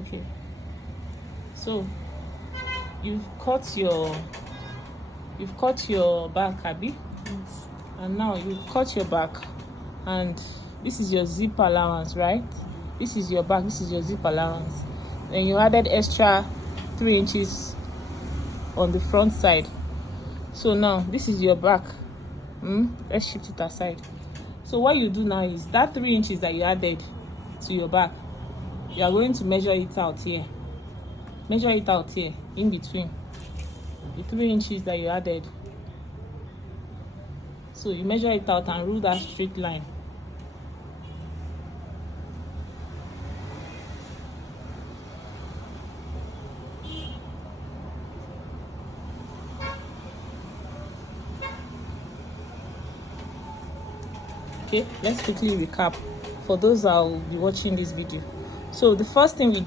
Okay, so you've cut your back, Abby. Yes. And now you've cut your back, and this is your zip allowance, right? This is your back, this is your zip allowance. Then you added extra 3 inches on the front side. So now this is your back. Let's shift it aside. So what you do now is that 3 inches that you added to your back, you are going to measure it out here. Measure it out here in between the 3 inches that you added. So you measure it out and rule that straight line. Okay, let's quickly recap for those that will be watching this video. So the first thing she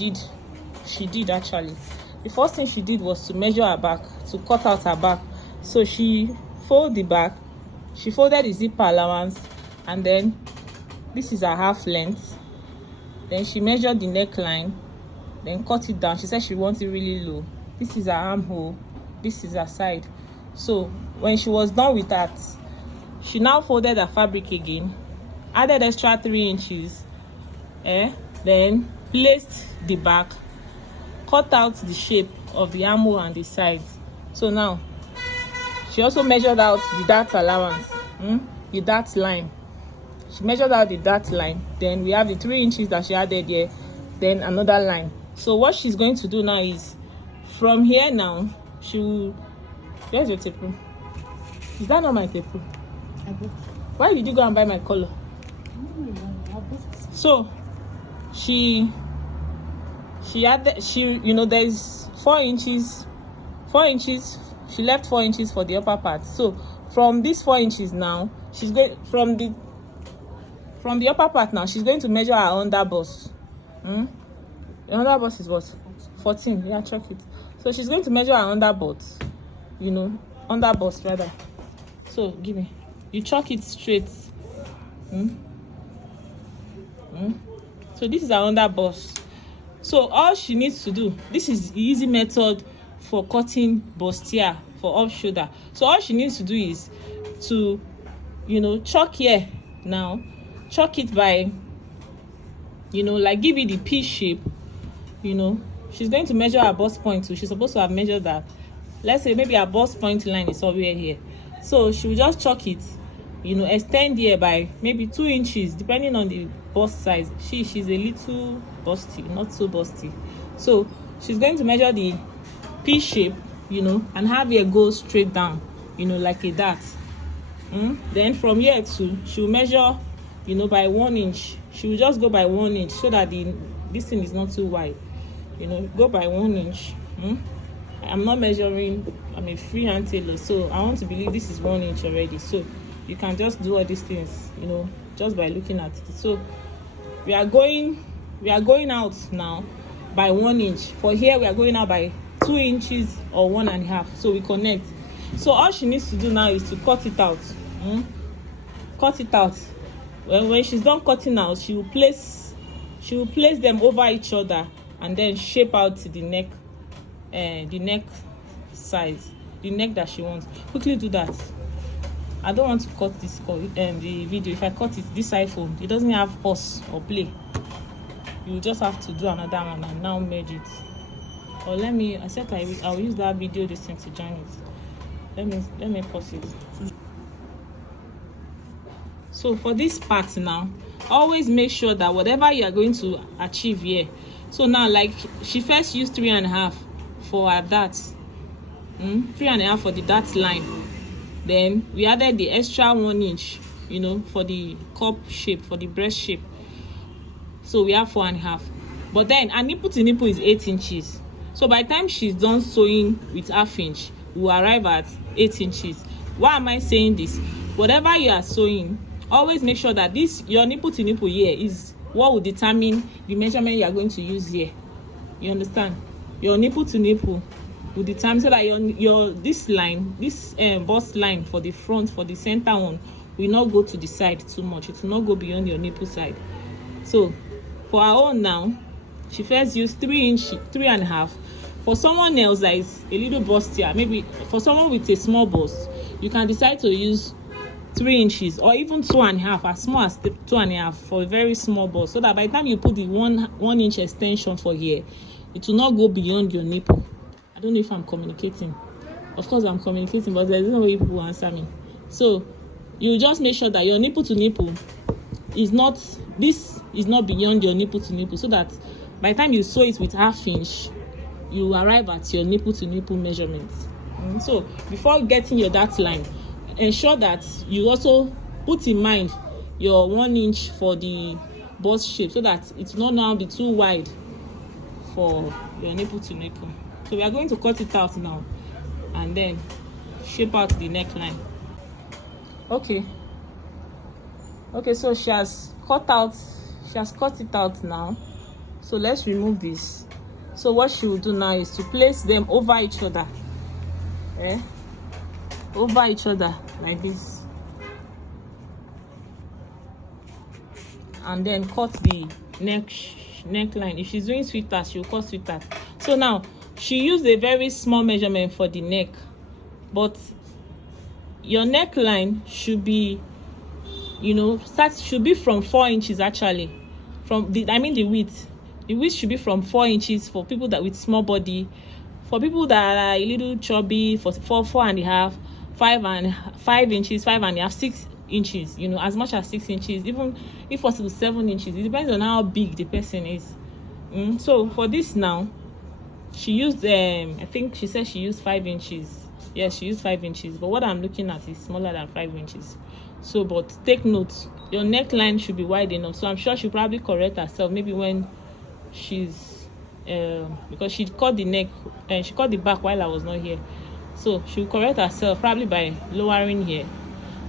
did was to measure her back, to cut out her back. So she folded the back, she folded the zipper allowance, and then this is her half length. Then she measured the neckline, then cut it down. She said she wants it really low. This is her armhole, this is her side. So when she was done with that, she now folded her fabric again, added extra 3 inches, then placed the back, cut out the shape of the armhole and the sides. So now she also measured out the dart allowance, the dart line. She measured out the dart line. Then we have the 3 inches that she added here, then another line. So what she's going to do now is, from here now, she will... Where's your tape? Is that not my tape? Why did you go and buy my color? So she added, there's 4 inches. She left 4 inches for the upper part. So from these 4 inches now, she's going from the upper part now, she's going to measure her under bust. The under bust is what? 14. Yeah, check it. So she's going to measure her under bust, under bust rather. So give me. You chalk it straight. So this is her under bust. So all she needs to do, this is the easy method for cutting bustier for off shoulder. So all she needs to do is to, chalk here now. Chalk it by, like give it the P shape. She's going to measure her bust point too. She's supposed to have measured that. Let's say maybe her bust point line is somewhere here. So she will just chalk it, extend here by maybe 2 inches, depending on the bust size. She's a little busty, not so busty. So she's going to measure the P shape, and have here go straight down, like a dart. Then from here to, she'll measure, by 1 inch. She will just go by 1 inch so that this thing is not too wide. Go by 1 inch. I'm not measuring, I'm a freehand tailor, so I want to believe this is 1 inch already. So you can just do all these things, just by looking at it. So we are going out now by 1 inch. For here we are going out by 2 inches or 1.5. So we connect. So all she needs to do now is to cut it out. Cut it out. When she's done cutting out, she will place them over each other and then shape out the neck size, the neck that she wants. Quickly do that. I don't want to cut this the video. If I cut it, this iPhone, it doesn't have pause or play. You just have to do another one and now merge it. Or I said I'll use that video this thing to join it. Let me pause it. So for this part now, always make sure that whatever you are going to achieve here. So now, like, she first used 3.5 for her dart. 3.5 for the dart line. Then we added the extra 1 inch, for the cup shape, for the breast shape. So we have 4.5. But then our nipple to nipple is 8 inches. So by the time she's done sewing with 1/2 inch, we'll arrive at 8 inches. Why am I saying this? Whatever you are sewing, always make sure that your nipple to nipple here is what will determine the measurement you are going to use here. You understand? Your nipple to nipple will determine, so that this line, this bust line for the front, for the center one, will not go to the side too much. It will not go beyond your nipple side. So for our own now, she first used 3.5. For someone else that is a little bustier, maybe for someone with a small bust, you can decide to use 3 inches or even 2.5, as small as 2.5 for a very small bust, so that by the time you put the 1 inch extension for here, it will not go beyond your nipple. I don't know if I'm communicating. Of course I'm communicating, but there's no way people will answer me. So you just make sure that your nipple to nipple is not beyond your nipple to nipple, so that by the time you sew it with 1/2 inch, you arrive at your nipple to nipple measurements. So before getting your dart line, ensure that you also put in mind your 1 inch for the bust shape, so that it will not now be too wide for your nipple to nipple. So we are going to cut it out now and then shape out the neckline. Okay, so she has cut it out now. So let's remove this. So what she will do now is to place them over each other, over each other like this, and then cut the neckline. If she's doing sweetheart, she'll cut sweetheart. So now she used a very small measurement for the neck, but your neckline should be, should be from 4 inches actually. The width. The width should be from 4 inches for people that with small body. For people that are a little chubby, for 4.5, 5 inches, 5.5, 6 inches, as much as 6 inches, even if possible 7 inches. It depends on how big the person is. So for this now, she used I think she said she used 5 inches. Yes, she used 5 inches, but what I'm looking at is smaller than 5 inches. So, but take note, your neckline should be wide enough. So I'm sure she'll probably correct herself maybe when she's because she cut the neck and she cut the back while I was not here. So she'll correct herself probably by lowering here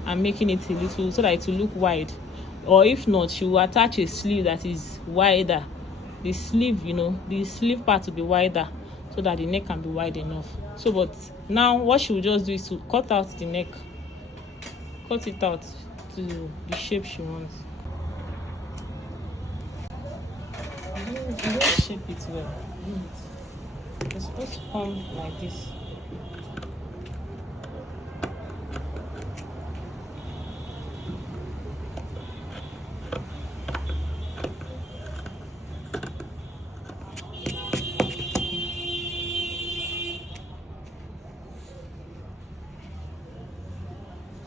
and making it a little, so that it will look wide. Or if not, she will attach a sleeve that is wider. The sleeve, the sleeve part will be wider, so that the neck can be wide enough. So, but now what she will just do is to cut out the neck, cut it out to the shape she wants. You don't shape it well. It's supposed to come like this.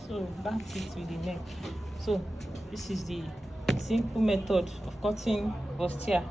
So that's it with the neck. So this is the simple method of cutting bustier.